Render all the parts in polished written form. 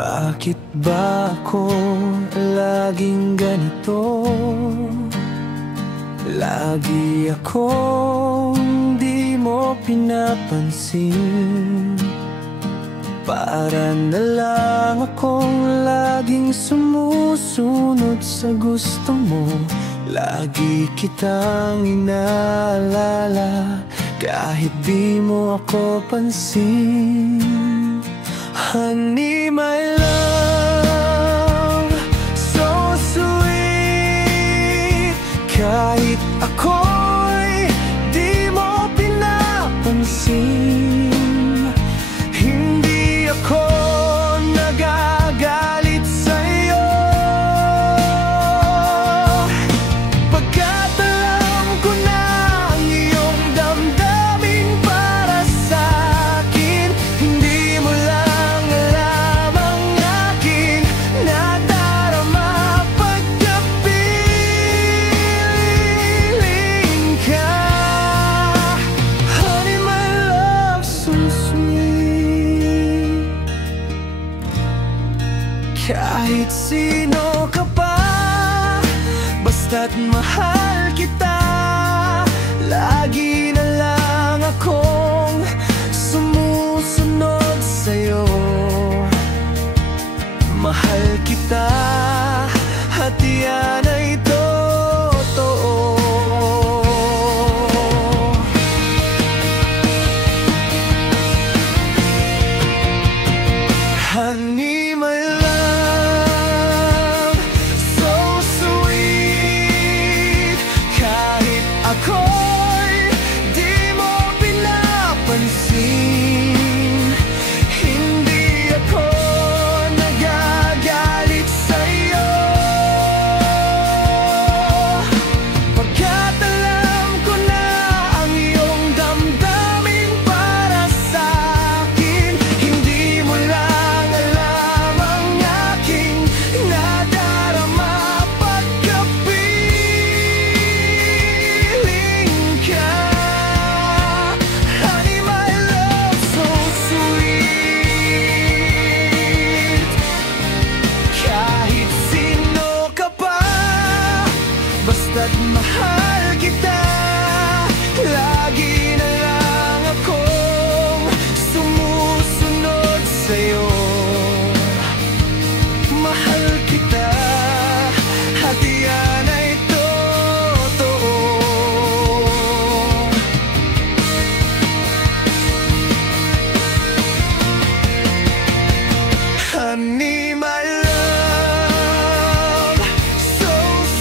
Bakit ba ako laging ganito? Lagi akong di mo pinapansin. Para na lang akong laging sumusunod sa gusto mo. Lagi kitang inaalala kahit di mo ako pansin. Honey, my love, so sweet. Kahit ako'y di mo pinapansin, hindi ako nagagalit sa'yo. Pagkat alam ko na ang iyong damdamin para sa'kin, hindi mo lang alam ang aking nadarama. Pagkapiling ka, honey, my love, so sweet. Kahit sino ka pa, basta't mahal kita, lagi na lang akong sumusunod sa'yo. Mahal kita at yan ay totoo. Honey, my love, so sweet. Kahit ako'y di mo pinapansin, hindi ako nagagalit sa'yo. Pagkat alam ko na ang iyong damdamin para sa'kin, hindi mo lang alam ang aking nadarama. Pagkapiling ka, honey, my love, so sweet. Kahit sino ka pa, basta't mahal kita, lagi na lang akong sumusunod sa'yo. Mahal kita at yan ay totoo. Honey, my love, so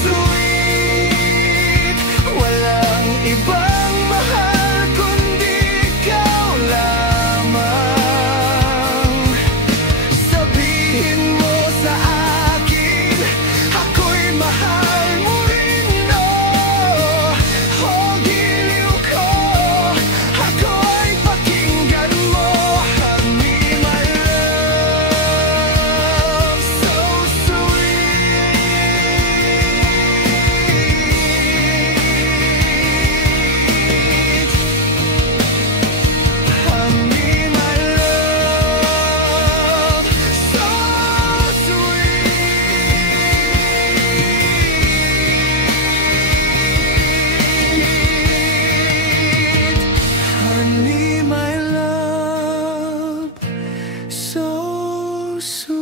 sweet. Walang ibang mahal kundi ikaw lamang. Sabihin mo sa akin, ako'y mahal mo rin, oh. Oh, giliw ko, ako'y pakinggan mo. Honey, my love, so sweet. Honey, my love, so sweet. Honey, my love, so sweet.